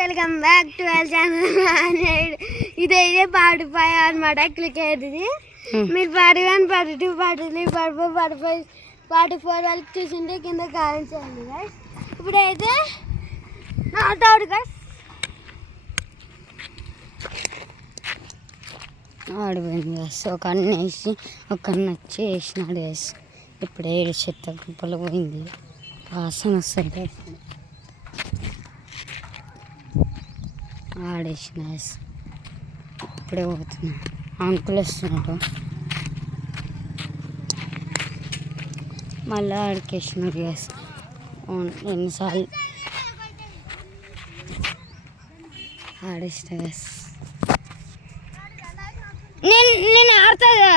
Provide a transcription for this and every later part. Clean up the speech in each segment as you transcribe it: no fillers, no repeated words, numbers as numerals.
Welcome back to our channel. ఇదే part 5 అనమాట. Click అయ్యేది మీరు part 1, part 2, part 3, part 4, part 5, part 4 వరకు చూసింటే కింద కామెంట్ చేయండి గైస్. ఇప్పుడైతే నాట్ అవుట్ గైస్. ఆడిపోయింది గైస్. ఒక అన్న వేసి ఒక అన్న వచ్చి వేసినాడు గైస్. ఇప్పుడు 7 చెత్త కుప్పలు పోయింది. వాసన వస్తుంది గైస్. ఆడేసిన గైస్. ఇప్పుడే పోతున్నా. అంకుల్ వస్తున్నాడు. మళ్ళీ ఆడికేసినారు గైస్. ఎన్నిసార్లు ఆడేసిన గైస్. నేను ఆడతా కదా.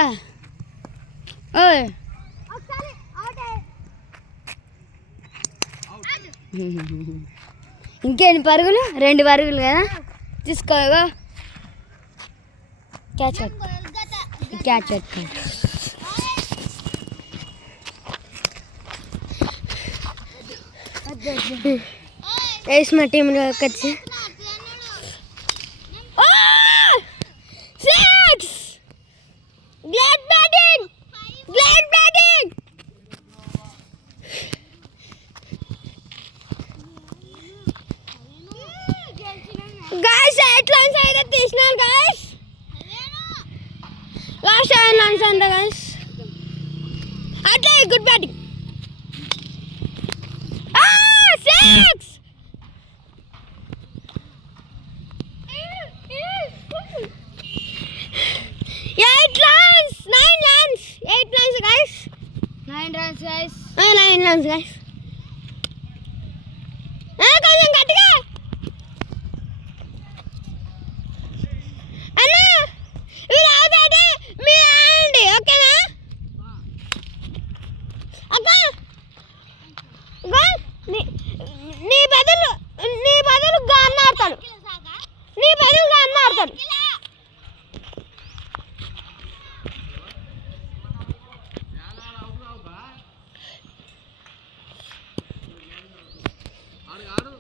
ఇంకేంటి పరుగులు? 2 పరుగులు కదా. తీసుకో క్యాచ్ క్యాచ్ వేసి మా టీంలోకి వచ్చి guys 8 runs అయితే తీసినారు guys. లాస్ట్ 7 runs అంట guys. అట్లే good batting. 6 8 runs 9 runs 8 runs guys. 9 runs guys. 9 runs guys. కొంచెం గట్టిగా నీ బదులు గాన్న ఆడతాను. ఆడు